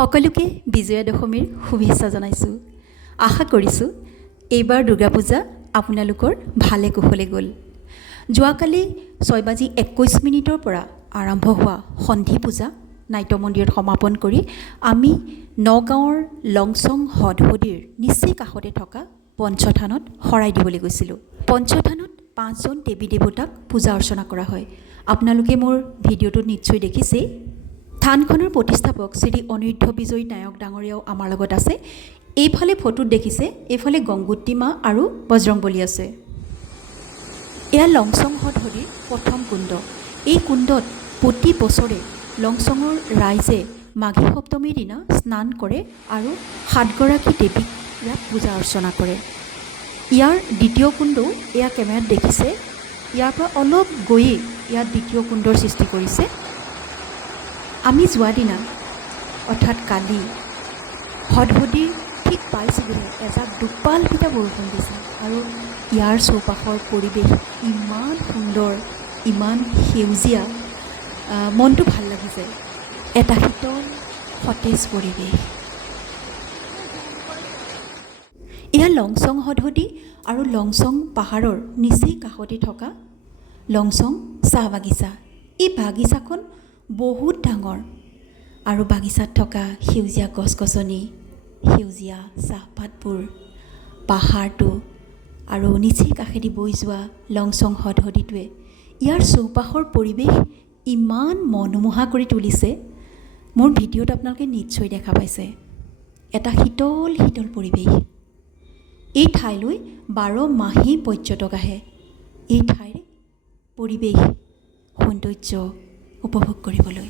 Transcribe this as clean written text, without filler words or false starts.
সকলোকে বিজয়া দশমীৰ শুভেচ্ছা জনাইছোঁ। আশা কৰিছোঁ এইবাৰ দুৰ্গা পূজা আপোনালোকৰ ভালে কুশলে গ'ল। যোৱাকালি 6:21 পৰা আৰম্ভ হোৱা সন্ধি পূজা নাট্য মন্দিৰত সমাপন কৰি আমি নগাঁৱৰ লংচং হদহদিৰ নিচেই কাষতে থকা পঞ্চথানত শৰাই দিবলৈ গৈছিলোঁ। পঞ্চথানত 5জন দেৱী দেৱতাক পূজা অৰ্চনা কৰা হয়। আপোনালোকে মোৰ ভিডিঅ'টোত নিশ্চয় দেখিছেই। থানখনৰ প্ৰতিষ্ঠাপক শ্ৰী অনিৰুদ্ধ বিজয়ী নায়ক ডাঙৰীয়াও আমাৰ লগত আছে। এইফালে ফটোত দেখিছে, এইফালে গংগুত্ৰী মা আৰু বজৰংবলী আছে। এয়া লংচং হদহদিৰ প্ৰথম কুণ্ড। এই কুণ্ডত প্ৰতি বছৰে লংচঙৰ ৰাইজে মাঘী সপ্তমীৰ দিনা স্নান কৰে আৰু 7গৰাকী দেৱীক ইয়াত পূজা অৰ্চনা কৰে। ইয়াৰ দ্বিতীয় কুণ্ডও এয়া কেমেৰাত দেখিছে। ইয়াৰ পৰা অলপ গৈয়ে ইয়াত দ্বিতীয় কুণ্ডৰ সৃষ্টি কৰিছে। আমি যোৱা দিনা অৰ্থাৎ কালি হদহদিৰ ঠিক পাইছিলোঁ এজাক দুপালপিতা বৰষুণ দিছে আৰু ইয়াৰ চৌপাশৰ পৰিৱেশ ইমান সুন্দৰ, ইমান সেউজীয়া, মনটো ভাল লাগিছে। এটা শীতল সতেজ পৰিৱেশ। এয়া লংচং হদহদি আৰু লংচং পাহাৰৰ নিচেই কাষতে থকা লংচং চাহ বাগিচা। এই বাগিচাখন বহুত ডাঙৰ আৰু বাগিচাত থকা সেউজীয়া গছ গছনি, সেউজীয়া চাহপাতবোৰ, পাহাৰটো আৰু নিচেই কাষেদি বৈ যোৱা লংচং হদহদিটোৱে ইয়াৰ চৌপাশৰ পৰিৱেশ ইমান মনোমোহা কৰি তুলিছে। মোৰ ভিডিঅ'ত আপোনালোকে নিশ্চয় দেখা পাইছে। এটা শীতল শীতল পৰিৱেশ। এই ঠাইলৈ 12 মাহেই পৰ্যটক আহে এই ঠাইৰ পৰিৱেশ সৌন্দৰ্য উপভোগ কৰিবলৈ।